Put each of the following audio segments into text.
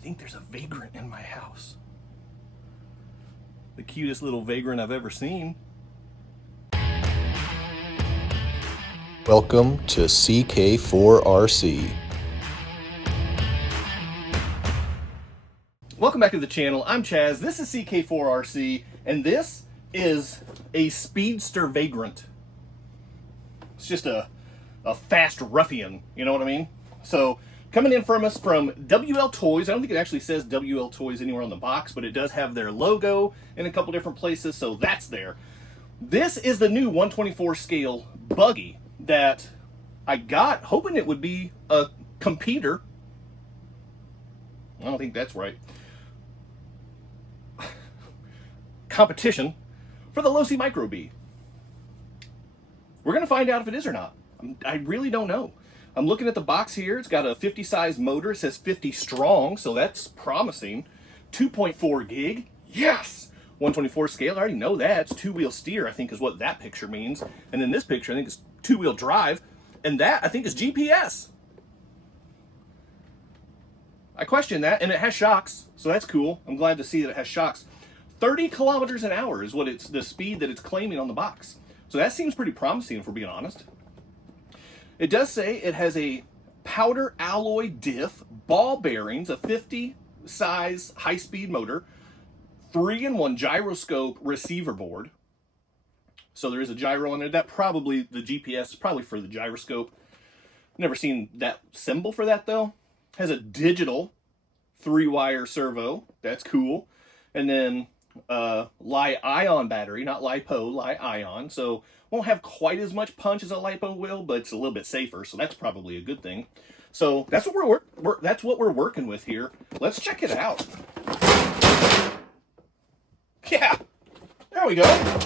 think there's a vagrant in my house. The cutest little vagrant I've ever seen. Welcome to CK4RC. Welcome back to the channel. I'm Chaz. This is CK4RC, and this is a speedster vagrant. It's just a fast ruffian, you know what I mean? So, coming in from us from WLToys. I don't think it actually says WLToys anywhere on the box, but it does have their logo in a couple different places, so that's there. This is the new 124 scale buggy that I got, hoping it would be a competitor. I don't think that's right. Competition for the Losi Micro Bee. We're going to find out if it is or not. I really don't know. I'm looking at the box here. It's got a 50 size motor. It says 50 strong, so that's promising. 2.4 gig. Yes! 124 scale. I already know that. It's two-wheel steer, I think is what that picture means. And then this picture, I think, is two-wheel drive. And that, I think, is GPS. I question that, and it has shocks, so that's cool. I'm glad to see that it has shocks. 30 kilometers an hour is what it's the speed that it's claiming on the box. So that seems pretty promising, if we're being honest. It does say it has a powder alloy diff, ball bearings, a 50 size high-speed motor, 3-in-1 gyroscope receiver board. So there is a gyro on there. That probably, the GPS is probably for the gyroscope. Never seen that symbol for that though. Has a digital 3-wire servo. That's cool. And then Li-ion battery, not LiPo, Li-ion. So won't have quite as much punch as a LiPo will, but it's a little bit safer. So that's probably a good thing. So that's what that's what we're working with here. Let's check it out. Yeah, there we go.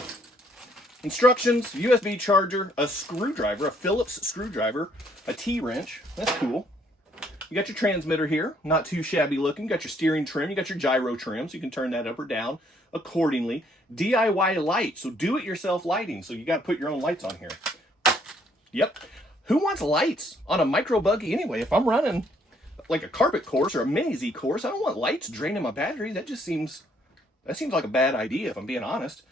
Instructions, USB charger, a screwdriver, a Phillips screwdriver, a T-wrench. That's cool. You got your transmitter here, not too shabby looking. You got your steering trim, you got your gyro trim, so you can turn that up or down accordingly. DIY light, so do-it-yourself lighting. So you got to put your own lights on here. Yep. Who wants lights on a micro buggy anyway? If I'm running like a carpet course or a mini Z course, I don't want lights draining my battery. That seems like a bad idea, if I'm being honest.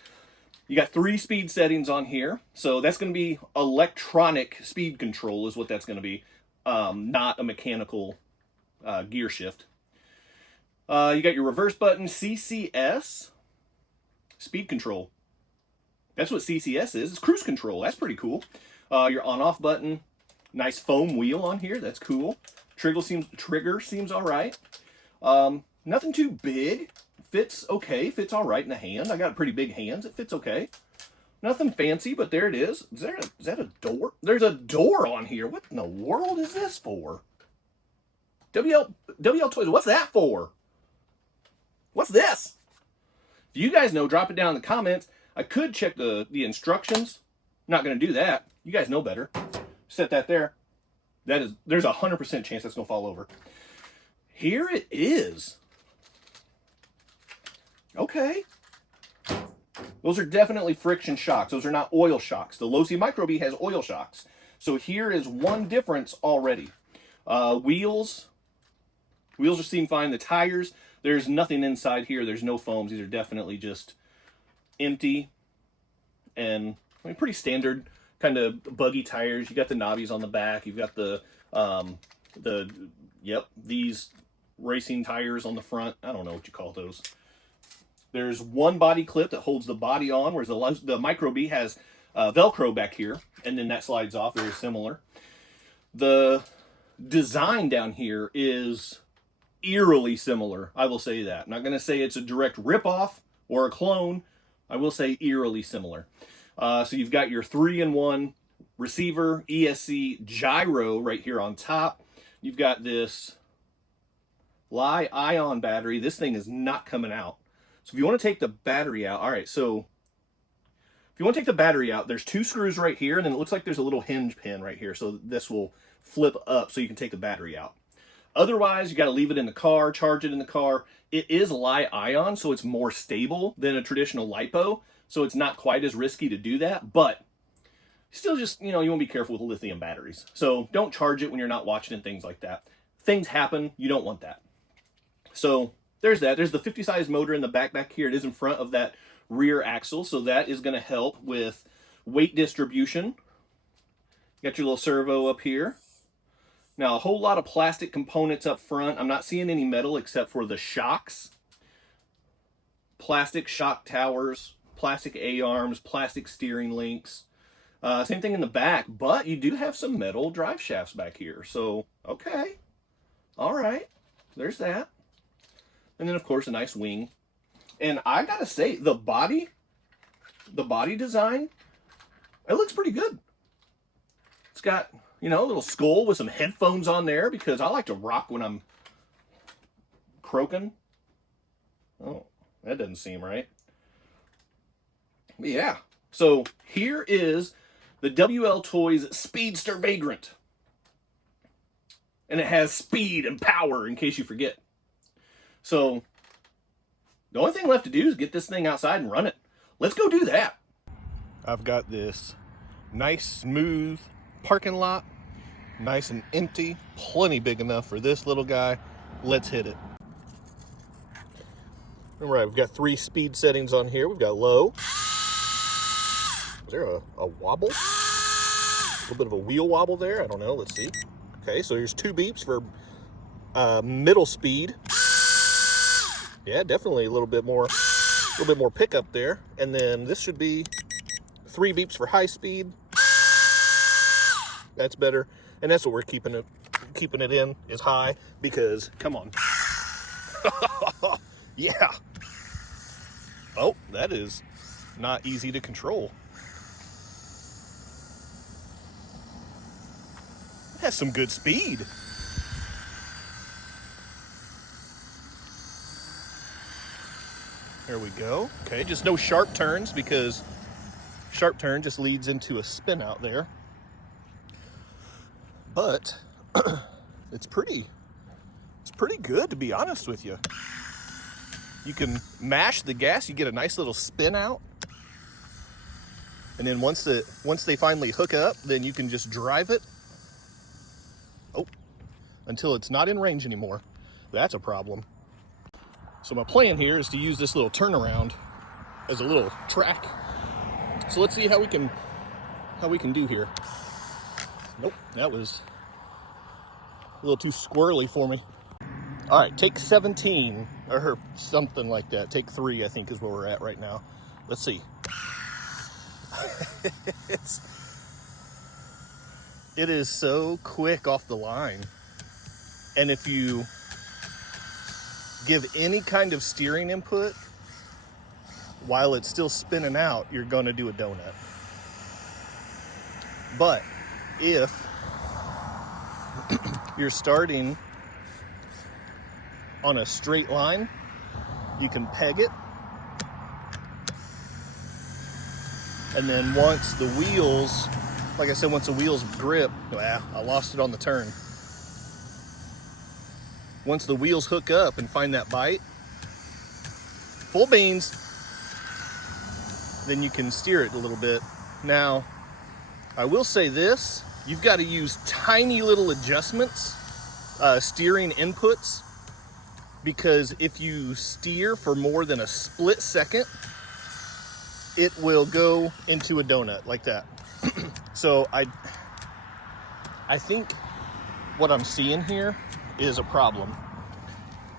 You got 3 speed settings on here. So that's going to be electronic speed control is what that's going to be. Not a mechanical gear shift. You got your reverse button, CCS, speed control. That's what CCS is. It's cruise control. That's pretty cool. Your on-off button, nice foam wheel on here. That's cool. Trigger seems all right. Nothing too big. Fits okay. Fits all right in the hand. I got pretty big hands. It fits okay. Nothing fancy, but there it is. Is that a door? There's a door on here. What in the world is this for? WLToys, what's that for? What's this? If you guys know, drop it down in the comments. I could check the instructions. Not going to do that. You guys know better. Set that there. There's a 100% chance that's going to fall over. Here it is. Okay. Those are definitely friction shocks. Those are not oil shocks. The Losi Micro Bee has oil shocks. So here is one difference already. Wheels are seem fine. The tires, there's nothing inside here. There's no foams. These are definitely just empty and pretty standard kind of buggy tires. You got the knobbies on the back. You've got these racing tires on the front. I don't know what you call those. There's one body clip that holds the body on, whereas the Micro Bee has Velcro back here, and then that slides off, very similar. The design down here is eerily similar, I will say that. I'm not going to say it's a direct ripoff or a clone. I will say eerily similar. So you've got your 3-in-1 receiver, ESC gyro right here on top. You've got this Li-ion battery. This thing is not coming out. So if you want to take the battery out, all right, so if you want to take the battery out, there's 2 screws right here, and then it looks like there's a little hinge pin right here, so this will flip up so you can take the battery out. Otherwise, you got to leave it in the car, charge it in the car. It is Li-ion, so it's more stable than a traditional LiPo, so it's not quite as risky to do that, but still just, you want to be careful with lithium batteries. So don't charge it when you're not watching and things like that. Things happen, you don't want that. So there's that. There's the 50 size motor in the back here. It is in front of that rear axle, so that is going to help with weight distribution. Got your little servo up here. Now, a whole lot of plastic components up front. I'm not seeing any metal except for the shocks. Plastic shock towers, plastic A-arms, plastic steering links. Same thing in the back, but you do have some metal drive shafts back here. So, okay. All right. There's that. And then, of course, a nice wing. And I gotta say, the body design, it looks pretty good. It's got, you know, a little skull with some headphones on there because I like to rock when I'm croaking. Oh, that doesn't seem right. But yeah, so here is the WLToys Speedster Vagrant. And it has speed and power, in case you forget. So, the only thing left to do is get this thing outside and run it. Let's go do that. I've got this nice, smooth parking lot. Nice and empty. Plenty big enough for this little guy. Let's hit it. All right, we've got 3 speed settings on here. We've got low. Is there a wobble? A little bit of a wheel wobble there. I don't know. Let's see. Okay, so here's 2 beeps for middle speed. Yeah, definitely a little bit more pickup there. And then this should be 3 beeps for high speed. That's better. And that's what we're keeping it in, is high, because come on. Yeah. Oh, that is not easy to control. It has some good speed. There we go. Okay, just no sharp turns, because sharp turn just leads into a spin out there. But it's pretty good, to be honest with you. You can mash the gas, you get a nice little spin out. And then once they finally hook up, then you can just drive it. Oh, until it's not in range anymore. That's a problem. So my plan here is to use this little turnaround as a little track. So let's see how we can do here. Nope, that was a little too squirrely for me. All right, take 17 or something like that. Take 3, I think, is where we're at right now. Let's see. It is so quick off the line. And if you give any kind of steering input while it's still spinning out, you're going to do a donut. But if you're starting on a straight line, you can peg it, and then once the wheels, like I said, once the wheels grip, I lost it on the turn. Once the wheels hook up and find that bite, full beans, then you can steer it a little bit. Now, I will say this, you've got to use tiny little adjustments, steering inputs, because if you steer for more than a split second, it will go into a donut like that. So I think what I'm seeing here is a problem.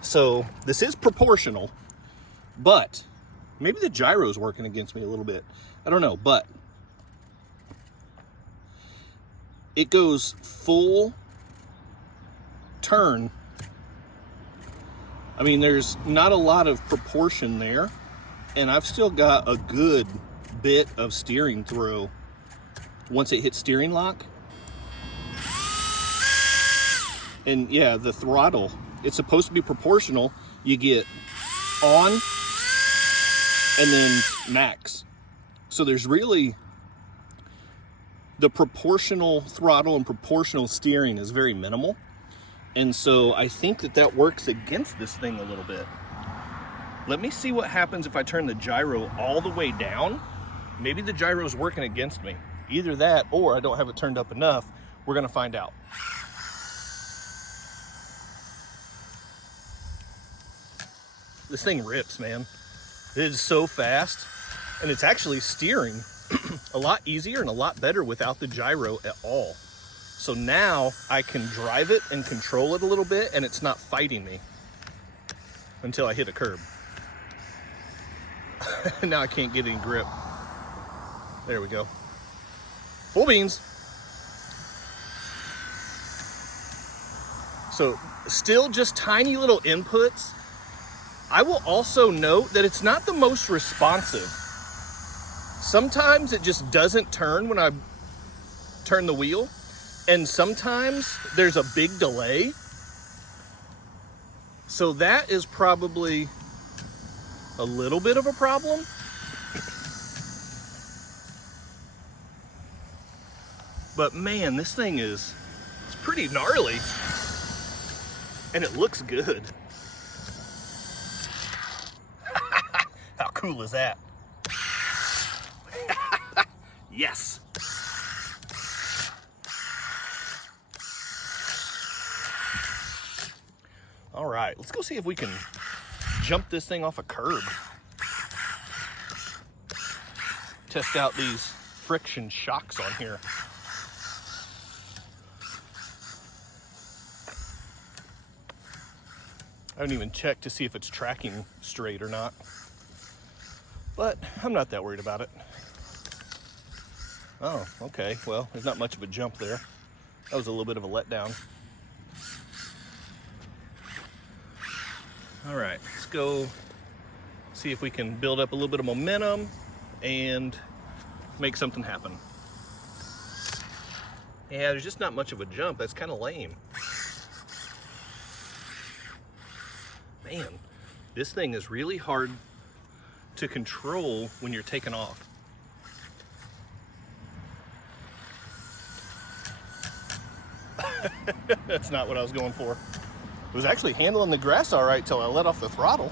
So this is proportional, but maybe the gyro's working against me a little bit. I don't know, but it goes full turn. I mean, there's not a lot of proportion there, and I've still got a good bit of steering throw once it hits steering lock. And yeah, the throttle, it's supposed to be proportional. You get on and then max. So there's really, the proportional throttle and proportional steering is very minimal. And so I think that works against this thing a little bit. Let me see what happens if I turn the gyro all the way down. Maybe the gyro's working against me. Either that, or I don't have it turned up enough. We're gonna find out. This thing rips, man. It is so fast, and it's actually steering a lot easier and a lot better without the gyro at all. So now I can drive it and control it a little bit, and it's not fighting me until I hit a curb. Now I can't get any grip. There we go. Full beans. So still just tiny little inputs. I will also note that it's not the most responsive. Sometimes it just doesn't turn when I turn the wheel, and sometimes there's a big delay. So that is probably a little bit of a problem. But man, this thing it's pretty gnarly, and it looks good. How cool is that? Yes. All right, let's go see if we can jump this thing off a curb. Test out these friction shocks on here. I haven't even checked to see if it's tracking straight or not, but I'm not that worried about it. Oh, okay, well, there's not much of a jump there. That was a little bit of a letdown. All right, let's go see if we can build up a little bit of momentum and make something happen. Yeah, there's just not much of a jump. That's kind of lame. Man, this thing is really hard to control when you're taking off. That's not what I was going for. It was actually handling the grass all right till I let off the throttle.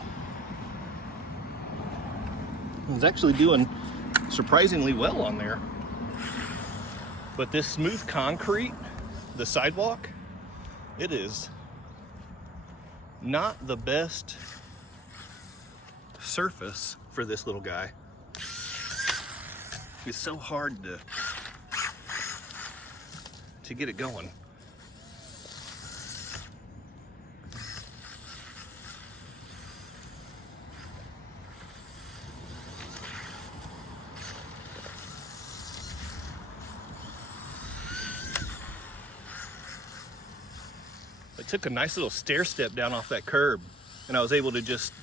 It was actually doing surprisingly well on there. But this smooth concrete, the sidewalk, it is not the best surface for this little guy. It's so hard to get it going. I took a nice little stair step down off that curb, and I was able to just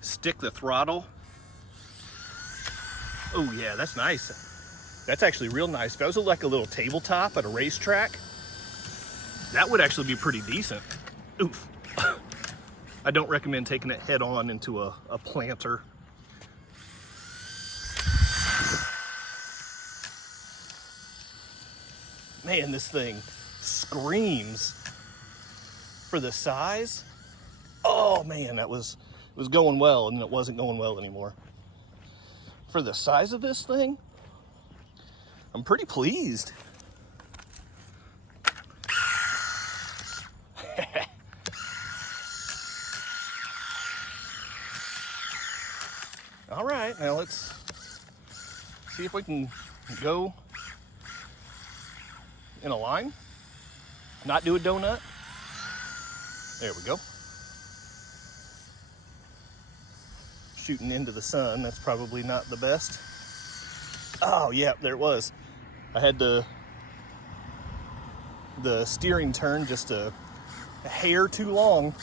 stick the throttle. Oh yeah, that's nice. That's actually real nice. If I was like a little tabletop at a racetrack, that would actually be pretty decent. Oof. I don't recommend taking it head on into a planter. Man, this thing screams for the size. Oh man, it was going well, and it wasn't going well anymore. For the size of this thing, I'm pretty pleased. All right, now let's see if we can go in a line, not do a donut. There we go. Shooting into the sun, that's probably not the best. Oh yeah, there it was. I had the steering turn just a hair too long,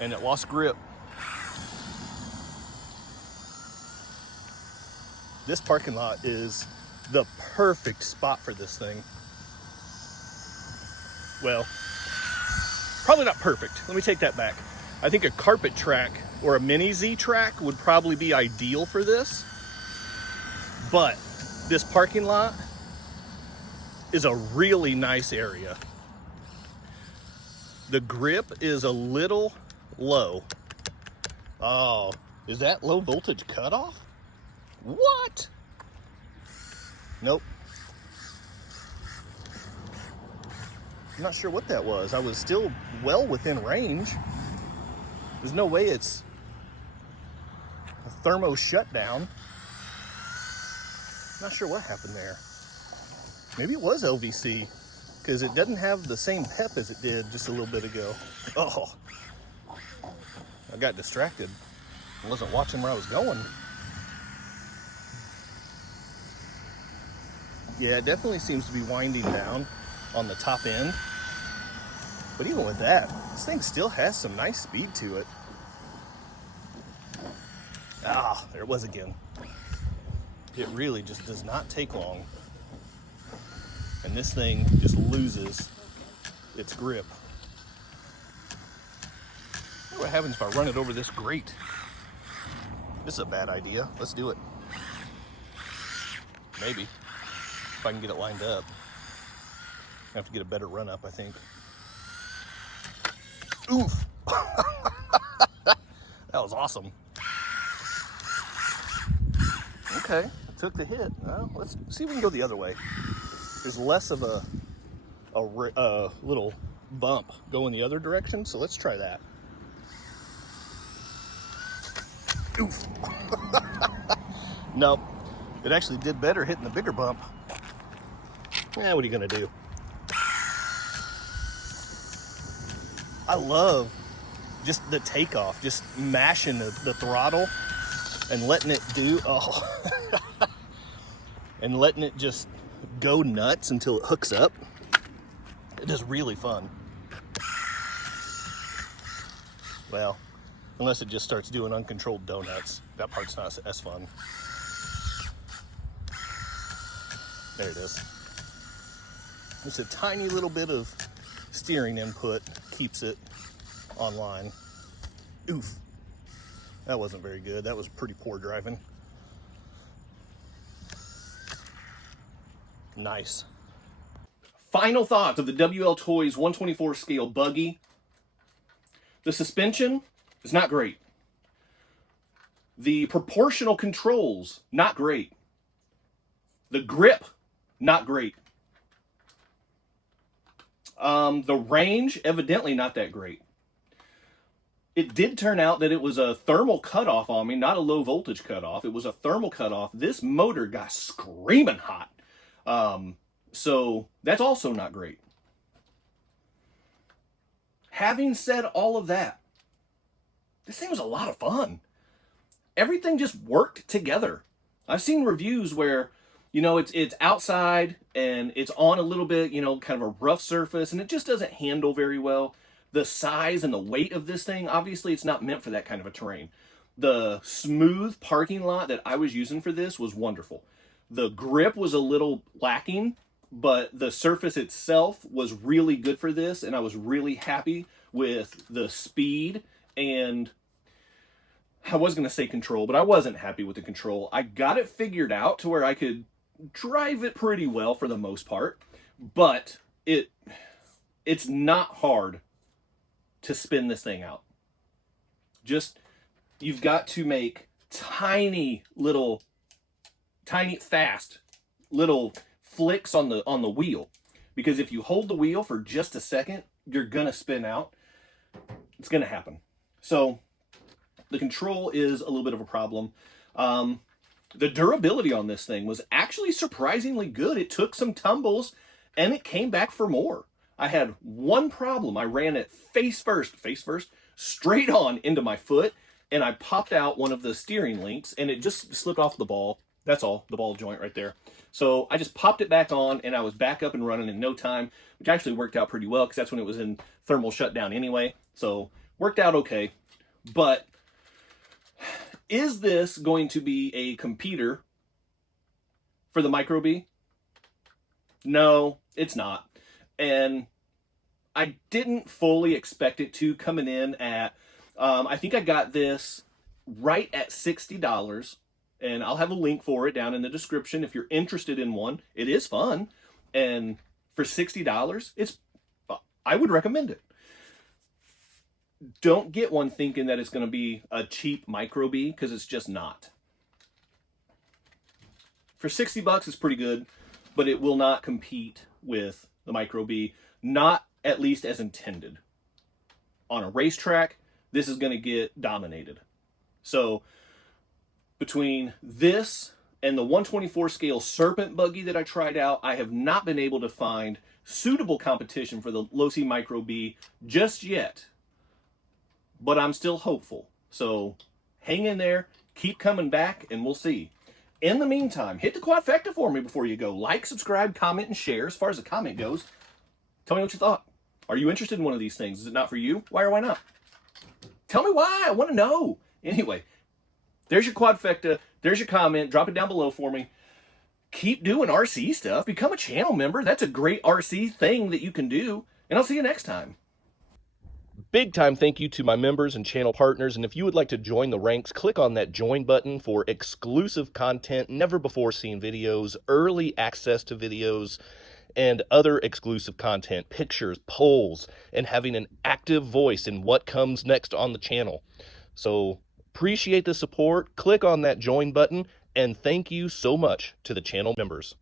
and it lost grip. This parking lot is the perfect spot for this thing. Well, probably not perfect. Let me take that back. I think a carpet track or a mini Z track would probably be ideal for this. But this parking lot is a really nice area. The grip is a little low. Oh, is that low voltage cutoff? What? Nope. I'm not sure what that was. I was still well within range. There's no way it's a thermo shutdown. Not sure what happened there. Maybe it was LVC, because it doesn't have the same pep as it did just a little bit ago. Oh, I got distracted. I wasn't watching where I was going. Yeah, it definitely seems to be winding down on the top end. But even with that, this thing still has some nice speed to it. Ah, there it was again. It really just does not take long. And this thing just loses its grip. I wonder what happens if I run it over this grate. This is a bad idea. Let's do it. Maybe. If I can get it lined up. I have to get a better run up, I think. Oof! That was awesome. Okay, I took the hit. Well, let's see if we can go the other way. There's less of a little bump going the other direction, so let's try that. Oof! Nope, it actually did better hitting the bigger bump. Yeah, what are you gonna do? I love just the takeoff, just mashing the throttle and letting it do, and letting it just go nuts until it hooks up. It is really fun. Well, unless it just starts doing uncontrolled donuts. That part's not as fun. There it is. Just a tiny little bit of steering input keeps it online. Oof. That wasn't very good. That was pretty poor driving. Nice. Final thoughts of the WLToys 124 scale buggy. The suspension is not great. The proportional controls, not great. The grip, not great. The range, evidently not that great. It did turn out that it was a thermal cutoff on me, not a low voltage cutoff. It was a thermal cutoff. This motor got screaming hot. So that's also not great. Having said all of that, this thing was a lot of fun. Everything just worked together. I've seen reviews where, you know, it's outside and it's on a little bit, you know, kind of a rough surface, and it just doesn't handle very well. The size and the weight of this thing, obviously it's not meant for that kind of a terrain. The smooth parking lot that I was using for this was wonderful. The grip was a little lacking, but the surface itself was really good for this, and I was really happy with the speed, and I was going to say control, but I wasn't happy with the control. I got it figured out to where I could drive it pretty well for the most part, but it's not hard to spin this thing out. Just, you've got to make tiny fast little flicks on the wheel, because if you hold the wheel for just a second, you're gonna spin out. It's gonna happen. So the control is a little bit of a problem. The durability on this thing was actually surprisingly good. It took some tumbles and it came back for more. I had one problem. I ran it face first, straight on into my foot, and I popped out one of the steering links and it just slipped off the ball. That's all, the ball joint right there. So I just popped it back on and I was back up and running in no time, which actually worked out pretty well because that's when it was in thermal shutdown anyway. So worked out okay. But is this going to be a competitor for the Micro B? No, it's not. And I didn't fully expect it to, coming in at, I think I got this right at $60. And I'll have a link for it down in the description if you're interested in one. It is fun. And for $60, I would recommend it. Don't get one thinking that it's going to be a cheap Micro B, because it's just not. For $60, it's pretty good, but it will not compete with the Micro B, not at least as intended. On a racetrack, this is going to get dominated. So between this and the 124 scale Serpent buggy that I tried out, I have not been able to find suitable competition for the Low C Micro B just yet. But I'm still hopeful. So hang in there, keep coming back, and we'll see. In the meantime, hit the quadfecta for me before you go. Like, subscribe, comment, and share. As far as the comment goes, tell me what you thought. Are you interested in one of these things? Is it not for you? Why or why not? Tell me why. I want to know. Anyway, there's your quadfecta. There's your comment. Drop it down below for me. Keep doing RC stuff. Become a channel member. That's a great RC thing that you can do. And I'll see you next time. Big time thank you to my members and channel partners, and if you would like to join the ranks, click on that join button for exclusive content, never before seen videos, early access to videos, and other exclusive content, pictures, polls, and having an active voice in what comes next on the channel. So appreciate the support, click on that join button, and thank you so much to the channel members.